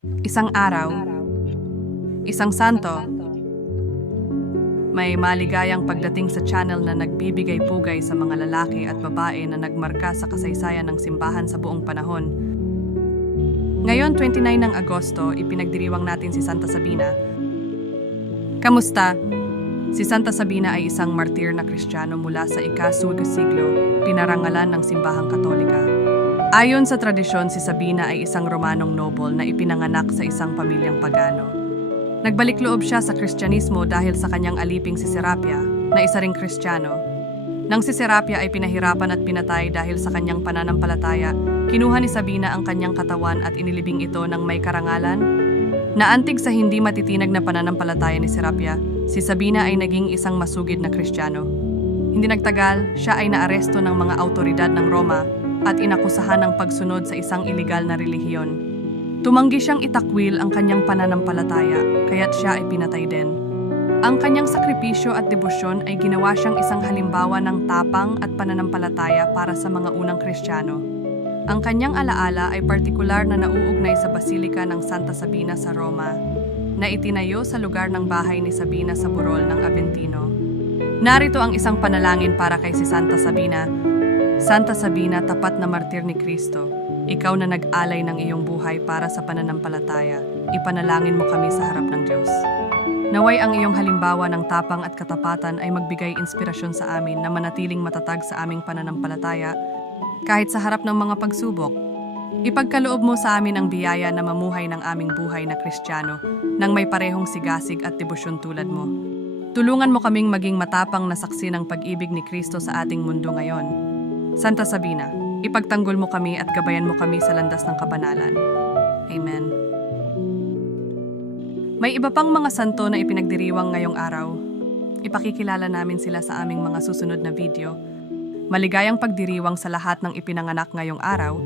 Isang araw, isang santo, may maligayang pagdating sa channel na nagbibigay pugay sa mga lalaki at babae na nagmarka sa kasaysayan ng simbahan sa buong panahon. Ngayon, 29 ng Agosto, ipinagdiriwang natin si Santa Sabina. Kamusta? Si Santa Sabina ay isang martir na kristyano mula sa ikasuwag siglo, pinarangalan ng simbahang katolika. Ayon sa tradisyon, si Sabina ay isang Romanong noble na ipinanganak sa isang pamilyang pagano. Nagbalik loob siya sa Kristyanismo dahil sa kanyang aliping si Serapia, na isa ring Kristiyano. Nang si Serapia ay pinahirapan at pinatay dahil sa kanyang pananampalataya, kinuha ni Sabina ang kanyang katawan at inilibing ito ng may karangalan. Naantig sa hindi matitinag na pananampalataya ni Serapia, si Sabina ay naging isang masugid na Kristiyano. Hindi nagtagal, siya ay naaresto ng mga autoridad ng Roma at inakusahan ng pagsunod sa isang iligal na relihiyon. Tumanggi siyang itakwil ang kanyang pananampalataya, kaya't siya ay pinatay din. Ang kanyang sakripisyo at debosyon ay ginawa siyang isang halimbawa ng tapang at pananampalataya para sa mga unang Kristiyano. Ang kanyang alaala ay partikular na nauugnay sa Basilika ng Santa Sabina sa Roma, na itinayo sa lugar ng bahay ni Sabina sa Burol ng Aventino. Narito ang isang panalangin para kay si Santa Sabina. Santa Sabina, tapat na martir ni Kristo, ikaw na nag-alay ng iyong buhay para sa pananampalataya, ipanalangin mo kami sa harap ng Diyos. Naway ang iyong halimbawa ng tapang at katapatan ay magbigay inspirasyon sa amin na manatiling matatag sa aming pananampalataya kahit sa harap ng mga pagsubok. Ipagkaloob mo sa amin ang biyaya na mamuhay ng aming buhay na Kristiyano nang may parehong sigasig at debosyon tulad mo. Tulungan mo kaming maging matapang na saksi ng pag-ibig ni Kristo sa ating mundo ngayon. Santa Sabina, ipagtanggol mo kami at gabayan mo kami sa landas ng kabanalan. Amen. May iba pang mga santo na ipinagdiriwang ngayong araw. Ipakikilala namin sila sa aming mga susunod na video. Maligayang pagdiriwang sa lahat ng ipinanganak ngayong araw